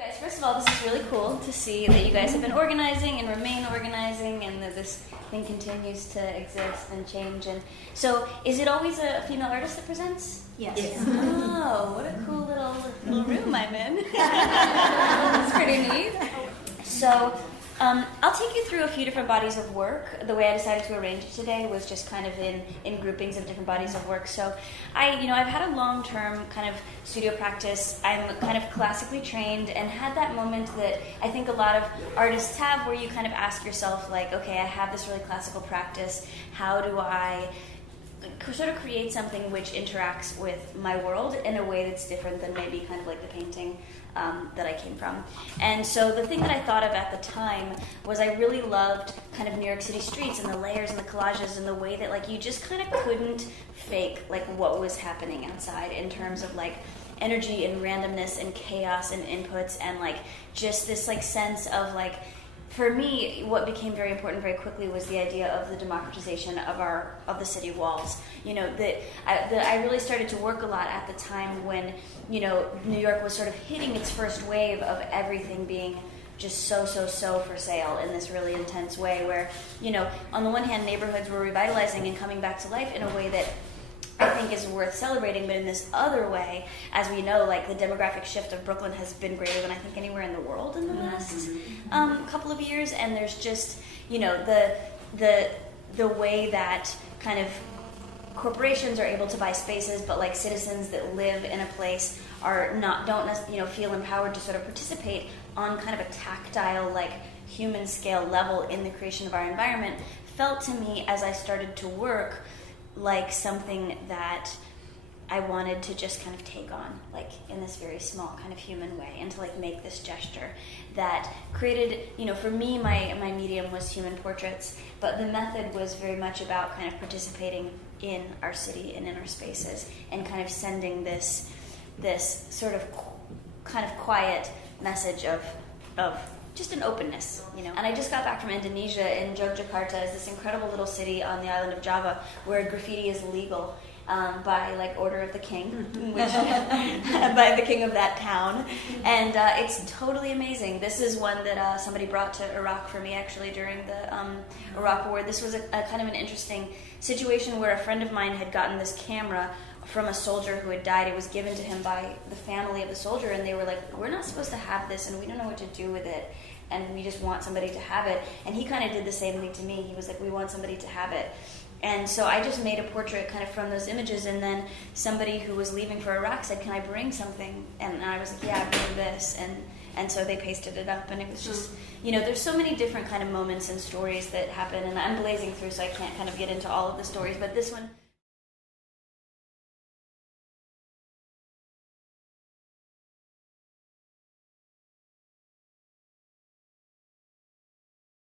guys, first of all, this is really cool to see that you guys have been organizing and remain organizing, and that this thing continues to exist and change. And so, is it always a female artist that presents? Yes. Oh, what a cool little room I'm in. That's pretty neat. So, I'll take you through a few different bodies of work. The way I decided to arrange it today was just kind of in groupings of different bodies of work. So I've had a long-term kind of studio practice. I'm kind of classically trained and had that moment that I think a lot of artists have where you kind of ask yourself, like, okay, I have this really classical practice. How do I sort of create something which interacts with my world in a way that's different than maybe kind of like the painting that I came from. And so the thing that I thought of at the time was I really loved kind of New York City streets and the layers and the collages and the way that like you just kind of couldn't fake like what was happening outside in terms of like energy and randomness and chaos and inputs and like just this like sense of like, for me, what became very important very quickly was the idea of the democratization of the city walls. You know, I really started to work a lot at the time when, you know, New York was sort of hitting its first wave of everything being just so for sale in this really intense way where, you know, on the one hand, neighborhoods were revitalizing and coming back to life in a way that I think is worth celebrating, but in this other way, as we know, like the demographic shift of Brooklyn has been greater than I think anywhere in the world in the last couple of years, and there's just, you know, the way that kind of corporations are able to buy spaces, but like citizens that live in a place don't feel empowered to sort of participate on kind of a tactile, like human scale level in the creation of our environment, felt to me as I started to work like something that I wanted to just kind of take on, like in this very small kind of human way, and to like make this gesture that created, you know, for me, my medium was human portraits, but the method was very much about kind of participating in our city and in our spaces, and kind of sending this sort of kind of quiet message of just an openness, you know. And I just got back from Indonesia, in Yogyakarta is this incredible little city on the island of Java where graffiti is legal by like order of the king, which, by the king of that town, and it's totally amazing. This is one that somebody brought to Iraq for me actually during the Iraq War. This was a kind of an interesting situation where a friend of mine had gotten this camera from a soldier who had died. It was given to him by the family of the soldier, and they were like, we're not supposed to have this, and we don't know what to do with it, and we just want somebody to have it. And he kind of did the same thing to me. He was like, we want somebody to have it. And so I just made a portrait kind of from those images, and then somebody who was leaving for Iraq said, can I bring something? And I was like, yeah, bring this. And so they pasted it up, and it was just, you know, there's so many different kind of moments and stories that happen, and I'm blazing through, so I can't kind of get into all of the stories, but this one